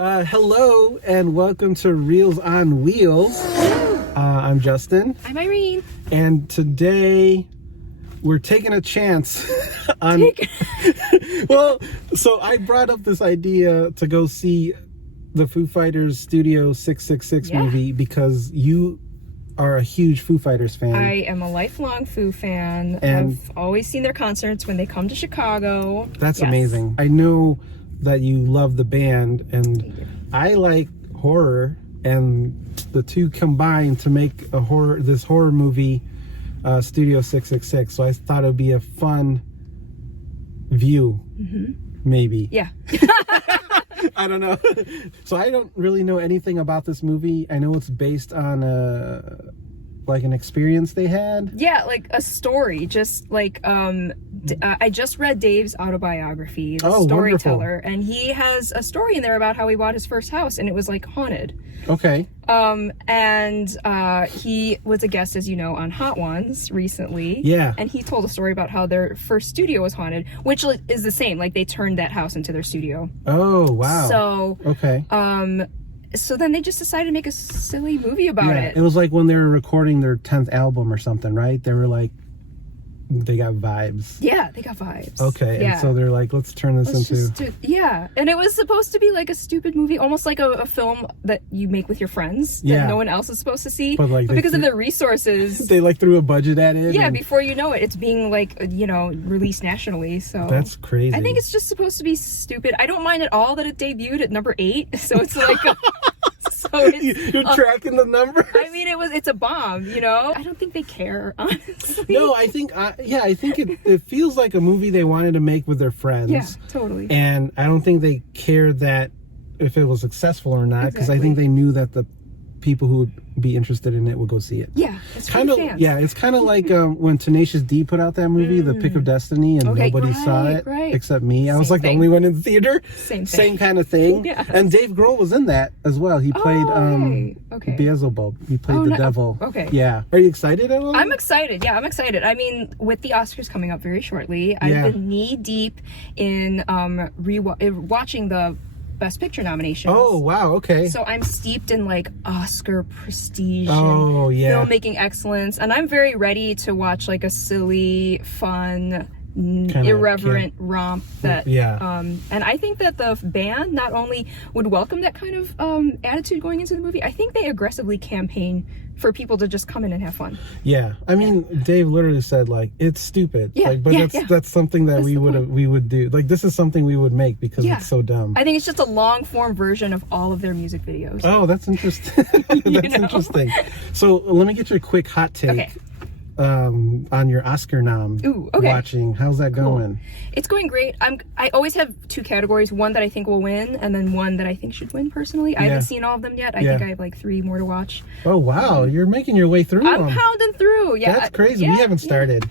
Hello and welcome to Reels on Wheels. I'm Justin. I'm Aireen. And today we're taking a chance on... Well, so I brought up this idea to go see the Foo Fighters Studio 666 movie because you are a huge Foo Fighters fan. I am a lifelong Foo fan. And I've always seen their concerts when they come to Chicago. That's amazing. I know that you love the band, and I like horror, and the two combined to make this horror movie, Studio 666. So I thought it would be a fun view, maybe. Yeah. I don't know. So I don't really know anything about this movie. I know it's based on like an experience they had. Yeah, like a story. Just like I just read Dave's autobiography, the storyteller, and he has a story in there about how he bought his first house and it was like haunted. Okay. And he was a guest, as you know, on Hot Ones recently. Yeah. And he told a story about how their first studio was haunted, which is the same. Like they turned that house into their studio. Oh, wow. So okay. So then they just decided to make a silly movie about it. It was like when they were recording their 10th album or something, right? They were like, they got vibes. Yeah, they got vibes. Okay, yeah. And so they're like, let's turn this into... Yeah, and it was supposed to be like a stupid movie, almost like a film that you make with your friends that no one else is supposed to see. But because of the resources... They like threw a budget at it. Yeah, before you know it, it's being like, released nationally, so... That's crazy. I think it's just supposed to be stupid. I don't mind at all that it debuted at number 8, so it's like... You're tracking the numbers. I mean, it's a bomb, I don't think they care, honestly. No, I think it feels like a movie they wanted to make with their friends. Yeah, totally. And I don't think they cared that if it was successful or not, because I think they knew that the people who would be interested in it would go see it. Yeah, it's kind of fans. Yeah, it's kind of like when Tenacious D put out that movie, The Pick of Destiny, and nobody saw it except me. I was like the only one in the theater. Same kind of thing. Yeah. And Dave Grohl was in that as well. He played Beelzebub. He played the devil. Okay. Yeah. Are you excited at all? I'm excited. Yeah, I'm excited. I mean, with the Oscars coming up very shortly, I've been knee deep in watching the Best Picture nominations. Oh, wow, okay. So I'm steeped in like Oscar prestige and filmmaking excellence, and I'm very ready to watch like a silly, fun, irreverent romp that and I think that the band not only would welcome that kind of attitude going into the movie, I think they aggressively campaign for people to just come in and have fun. Yeah, I mean, Dave literally said like it's stupid. Yeah, but that's something that we would do. Like this is something we would make because it's so dumb. I think it's just a long form version of all of their music videos. Oh, that's interesting. That's interesting. So let me get your quick hot take. Okay. On your Oscar nom watching. How's that going? It's going great. I always have two categories, one that I think will win and then one that I think should win personally. I haven't seen all of them yet. I think I have like 3 more to watch. Oh wow, you're making your way through them. I'm pounding through. Yeah. That's crazy. We haven't started.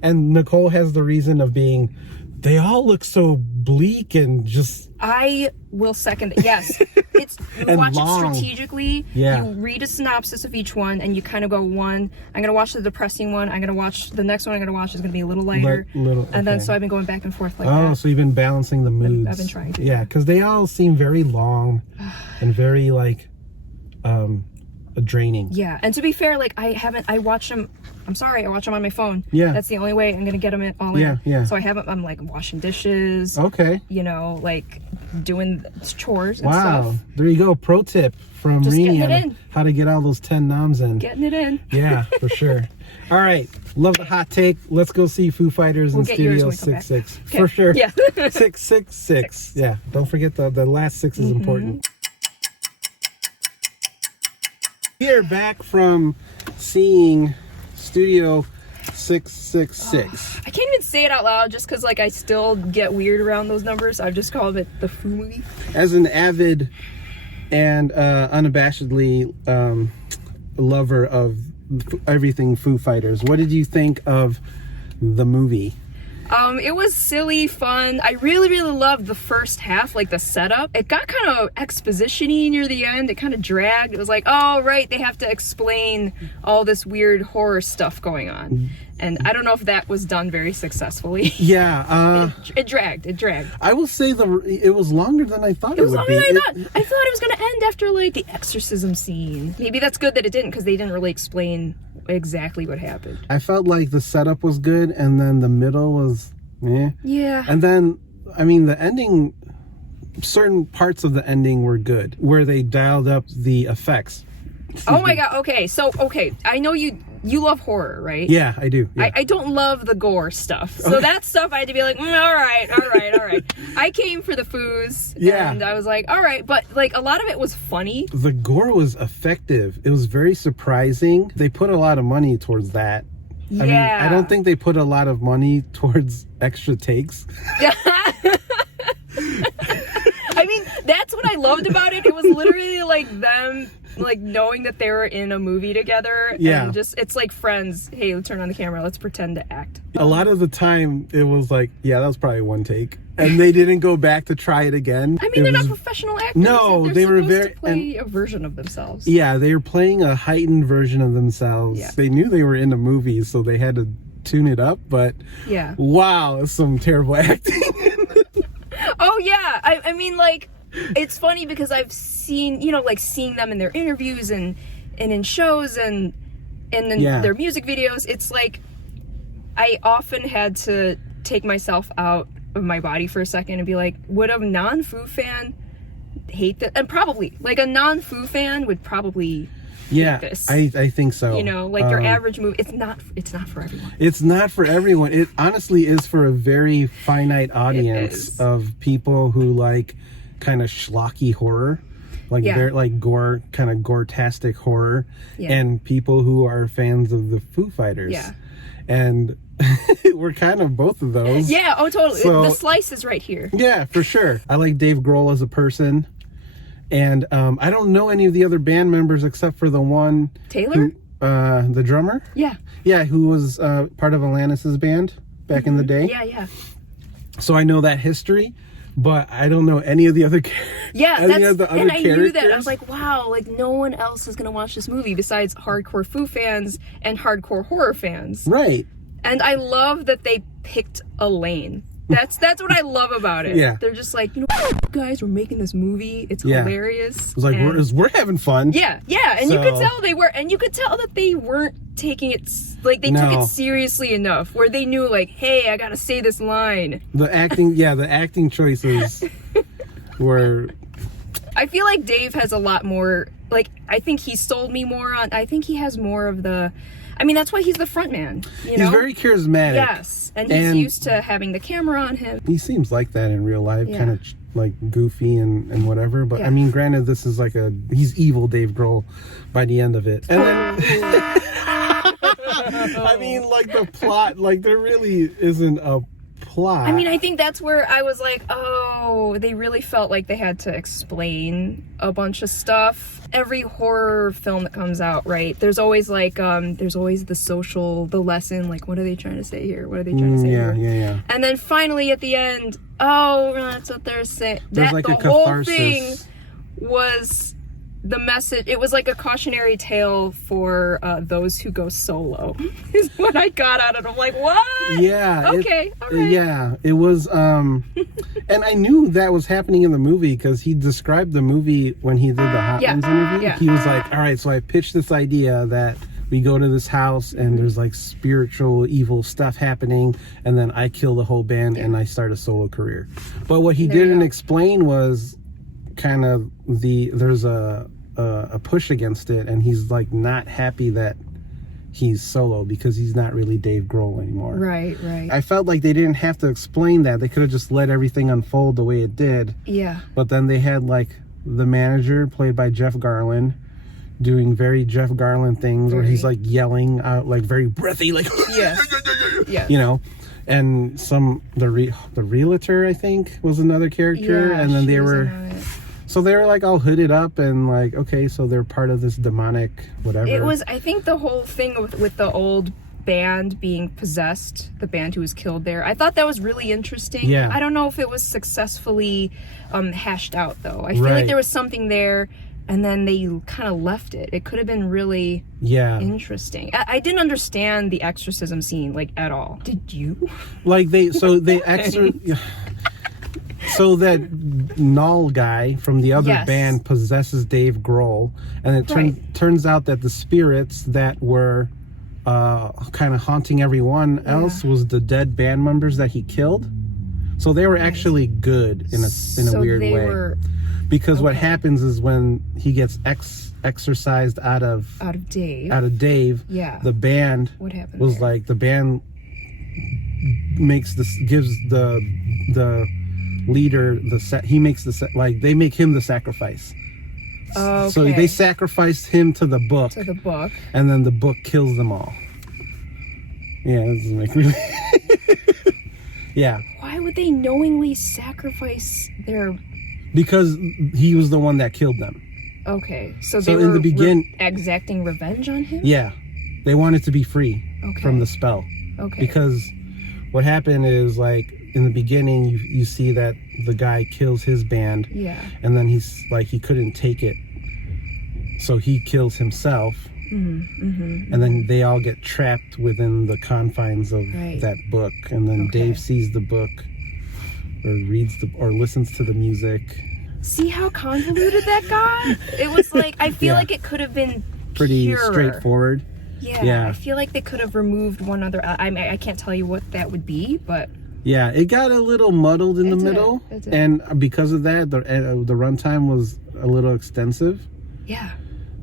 And Nicole has the reason of being, they all look so bleak and just... I will second it. Yes. It's you watch it strategically. Yeah. You read a synopsis of each one and you kind of go, I'm going to watch the depressing one. I'm going to watch the next one. I'm going to watch is going to be a little lighter. And then so I've been going back and forth like that. Oh, so you've been balancing the moods. I've been trying to. Yeah, because they all seem very long and very like draining. Yeah, and to be fair, like I watch them. I'm sorry, I watch them on my phone. Yeah, that's the only way I'm gonna get them all in. Yeah. So I'm like washing dishes. Okay. Like doing chores and stuff. Wow, there you go. Pro tip from Reenie on how to get all those 10 noms in. Getting it in. Yeah, for sure. All right, love the hot take. Let's go see Foo Fighters in Studio 66 for sure. Yeah. 666. Yeah, don't forget the last 6 is important. We are back from seeing Studio 666. I can't even say it out loud just because like I still get weird around those numbers. I've just called it the Foo movie. As an avid and unabashedly lover of everything Foo Fighters, what did you think of the movie? It was silly, fun. I really, really loved the first half, like the setup. It got kind of exposition-y near the end. It kind of dragged. It was like, oh, right, they have to explain all this weird horror stuff going on. And I don't know if that was done very successfully. Yeah. It dragged. I will say it was longer than I thought it would be. It was longer than I thought. I thought it was going to end after, like, the exorcism scene. Maybe that's good that it didn't, because they didn't really explain exactly what happened. I felt like the setup was good, and then the middle was yeah. And then, I mean, the ending, certain parts of the ending were good, where they dialed up the effects. Oh my god, okay, so, I know you love horror, right? Yeah, I do. Yeah. I don't love the gore stuff. So that stuff I had to be like, all right. I came for the foos. Yeah. And I was like, all right. But, like, a lot of it was funny. The gore was effective. It was very surprising. They put a lot of money towards that. Yeah. I mean, I don't think they put a lot of money towards extra takes. Yeah. I mean, that's what I loved about it. It was literally like them, like, knowing that they were in a movie together. Yeah. And just, it's like Friends. Hey, let's turn on the camera. Let's pretend to act. A lot of the time, it was like, yeah, that was probably one take. And they didn't go back to try it again. I mean, they're not professional actors. No, they were very to play a version of themselves. Yeah, they were playing a heightened version of themselves. Yeah. They knew they were in a movie, so they had to tune it up. But yeah, wow, some terrible acting. Oh yeah, I mean, like, it's funny because I've seen, like, seeing them in their interviews and in shows and in their music videos. It's like I often had to take myself out of my body for a second and be like, would a non-Foo fan hate this? And probably, like, a non-Foo fan would probably hate this. I think so. Like, your average movie, it's not for everyone. It's not for everyone. It honestly is for a very finite audience of people who like kind of schlocky horror. Like, they're like gore, kind of gore-tastic horror. Yeah. And people who are fans of the Foo Fighters. Yeah. And we're kind of both of those. Yeah, oh, totally. So, the slice is right here. Yeah, for sure. I like Dave Grohl as a person. And I don't know any of the other band members except for the one... Taylor? The drummer? Yeah. Yeah, who was part of Alanis's band back in the day. Yeah. So I know that history, but I don't know any of the other characters. And I knew that. I was like, wow, like, no one else is going to watch this movie besides hardcore Foo fans and hardcore horror fans. Right. And I love that they picked a lane. That's what I love about it. Yeah. They're just like, guys, we're making this movie. It's hilarious. It's like, we're having fun. Yeah. And you could tell they were, and you could tell that they weren't taking it, like, they took it seriously enough where they knew, like, hey, I gotta say this line. The acting choices were... I feel like Dave has a lot more, like, I think he sold me more on, I think he has more of the... I mean, that's why he's the front man, He's very charismatic. Yes, and he's used to having the camera on him. He seems like that in real life, kind of like goofy and whatever. But I mean, granted, this is like he's evil Dave Grohl by the end of it. And then, I mean, like, the plot, like, there really isn't a plot. I mean, I think that's where I was like, oh, they really felt like they had to explain a bunch of stuff. Every horror film that comes out, right? There's always like, there's always the lesson, like, what are they trying to say here? What are they trying to say here? Yeah. And then finally at the end, that's what they're saying. There's like the a whole catharsis. thing was the message. It was like a cautionary tale for those who go solo is what I got out of it. I'm like, what? Yeah. Okay. All right. Yeah. It was, and I knew that was happening in the movie because he described the movie when he did the Hot Ones interview. Yeah. He was like, all right, so I pitched this idea that we go to this house and there's like spiritual evil stuff happening, and then I kill the whole band and I start a solo career. But what he didn't explain was kind of there's a push against it, and he's like not happy that he's solo because he's not really Dave Grohl anymore. Right. I felt like they didn't have to explain that. They could have just let everything unfold the way it did. Yeah. But then they had like the manager played by Jeff Garlin doing very Jeff Garlin things where he's like yelling out, like very breathy, like yeah. And the realtor, I think, was another character, and then they were like all hooded up and like, okay, so they're part of this demonic whatever. It was, I think, the whole thing with the old band being possessed, the band who was killed there. I thought that was really interesting. Yeah. I don't know if it was successfully hashed out, though. I feel like there was something there, and then they kind of left it. It could have been really interesting. I didn't understand the exorcism scene, like, at all. Did you? Like, so that Null guy from the other band possesses Dave Grohl, and it turns out that the spirits that were kind of haunting everyone else was the dead band members that he killed. So they were actually good in a weird way. Because what happens is when he gets exorcised out of Dave, the band was like, the band gives the leader they make him the sacrifice. So they sacrificed him to the book, and then the book kills them all. Yeah, this doesn't make really yeah. Why would they knowingly sacrifice their... Because he was the one that killed them. Okay, so they were exacting revenge on him? Yeah, they wanted to be free from the spell. Okay. Because what happened is, like, in the beginning, you see that the guy kills his band. Yeah. And then he's like, he couldn't take it, so he kills himself. And then they all get trapped within the confines of that book. And then Dave sees the book, or reads or listens to the music. See how convoluted that got? It was like, I feel like it could have been pretty straightforward. Yeah, I feel like they could have removed one other. I can't tell you what that would be, but yeah, it got a little muddled in the middle, and because of that, the runtime was a little extensive. Yeah.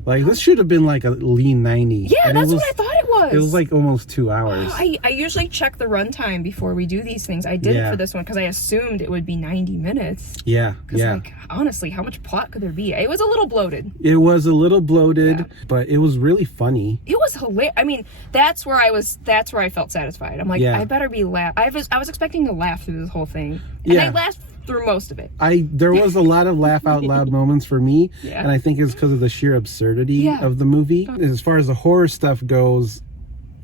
Like, this should have been like a lean 90. Yeah, that's what I thought it was. It was like almost 2 hours. I usually check the runtime before we do these things. I didn't for this one because I assumed it would be 90 minutes. Yeah, like, honestly, how much plot could there be? It was a little bloated. It was a little bloated, but it was really funny. It was hilarious. I mean, that's where I felt satisfied. I'm like, I better be I was expecting to laugh through this whole thing. And I laughed through most of it. There was a lot of laugh out loud moments for me, and I think it's because of the sheer absurdity of the movie. As far as the horror stuff goes,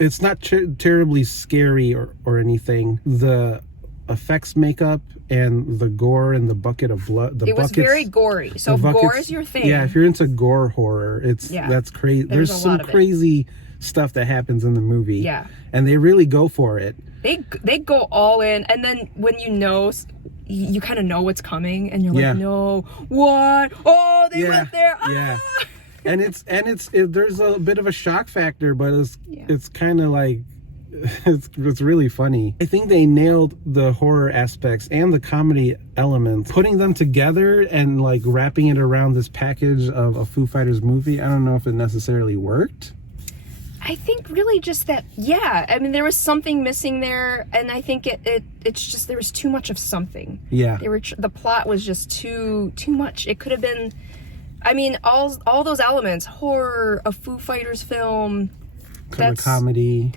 it's not terribly scary or anything. The effects makeup and the gore and the bucket of blood. It was very gory. So if gore is your thing. Yeah, if you're into gore horror, that's crazy. There's some crazy stuff that happens in the movie. Yeah, and they really go for it. They go all in, and then when you kind of know what's coming, and you're like, no, what? Oh, they went there. Ah! Yeah, and there's a bit of a shock factor, but it's kind of like it's really funny. I think they nailed the horror aspects and the comedy elements, putting them together and like wrapping it around this package of a Foo Fighters movie. I don't know if it necessarily worked. I think really just that, I mean, there was something missing there, and I think it's just there was too much of something. Yeah. The plot was just too much. It could have been, I mean, all those elements, horror, a Foo Fighters film, comedy,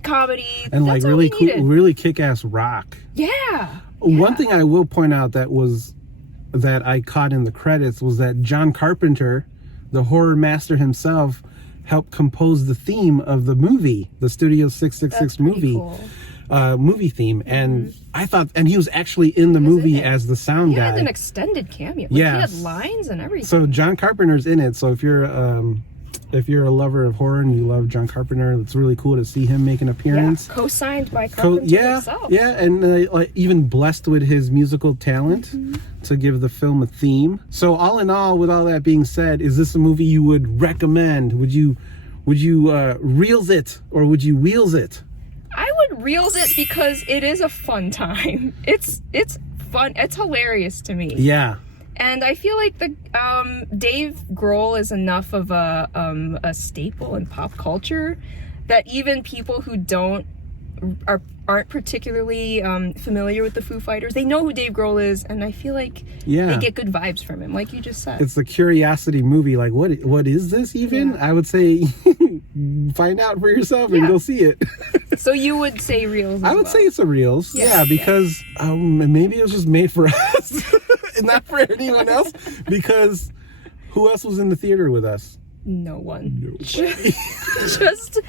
and like really cool, really kick-ass rock. Yeah. One thing I will point out that I caught in the credits was that John Carpenter, the horror master himself, helped compose the theme of the movie, the Studio 666 movie theme. And I thought, and he was actually in the movie as the sound guy. He had an extended cameo. He had lines and everything. So John Carpenter's in it. So if you're a lover of horror and you love John Carpenter, it's really cool to see him make an appearance. Yeah, co-signed by Carpenter himself. Yeah, and even blessed with his musical talent to give the film a theme. So all in all, with all that being said, is this a movie you would recommend? Would you reels it, or would you wheels it? I would reels it because it is a fun time. It's fun. It's hilarious to me. Yeah. And I feel like Dave Grohl is enough of a staple in pop culture that even people who aren't particularly familiar with the Foo Fighters, they know who Dave Grohl is, and I feel like they get good vibes from him, like you just said. It's the curiosity movie. Like, what is this even? I would say find out for yourself and go see it. So you would say reels? I would say it's a reels. Yeah, because maybe it was just made for us, and not for anyone else. Because who else was in the theater with us? No one. Nobody. Just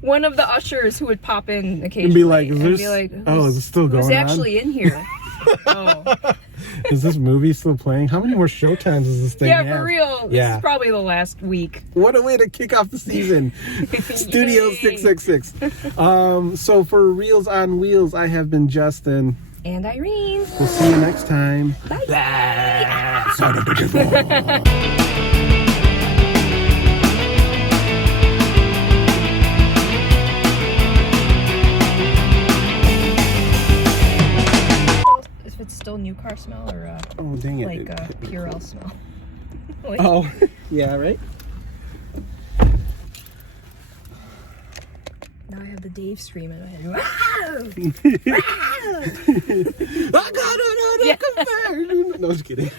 one of the ushers who would pop in occasionally and be like, is it still going on? Who's actually in here? Oh. Is this movie still playing? How many more showtimes does this thing have? For real. This is probably the last week. What a way to kick off the season. Studio 666. So for Reels on Wheels, I have been Justin. And Irene. We'll see you next time. Bye. It's still new car smell or oh dang it, like Purell smell. Like, oh yeah, right. Now I have the Dave stream in my head. I got another conversion. No, just kidding.